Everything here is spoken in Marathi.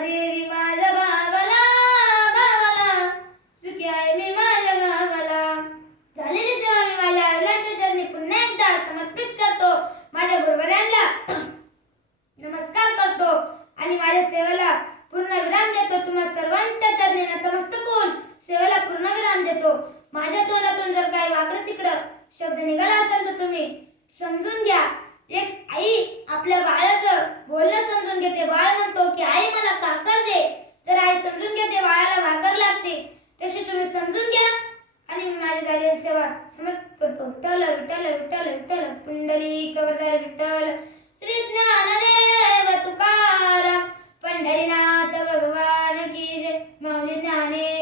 देवी माझ्या भावाला भावाला सुखी आहे मी माझ्या गावाला. झालेली सेवा मी माझ्या आईलांच्या चरणी पुन्हा एकदा समर्पित करतो. माझ्या गुरुवऱ्यांना नमस्कार करतो आणि माझ्या सेवेला पूर्ण विराम देतो. तुम्हा सर्वांच्या चरणी नतमस्तक होऊन सेवेला पूर्ण विराम देतो. माझ्या तोंडातून जर काही वापर तिकडं शब्द निघाला असेल तर तुम्ही समजून घ्या. एक आई आपल्या ते बाळ म्हणतो की आई मला काकर दे. तर आई समजून घेते बाळाला भाकर लागते. तशी तुम्ही समजून घ्या. आणि मी माझी झालेली सेवा समर्थ करतो. विठ्ठल विठ्ठल विठ्ठल विठ्ठल. पुंडली कबरदार विठ्ठल. श्री ज्ञानदेव तुकारा पंढरीनाथ भगवान की जय. मौली ज्ञाने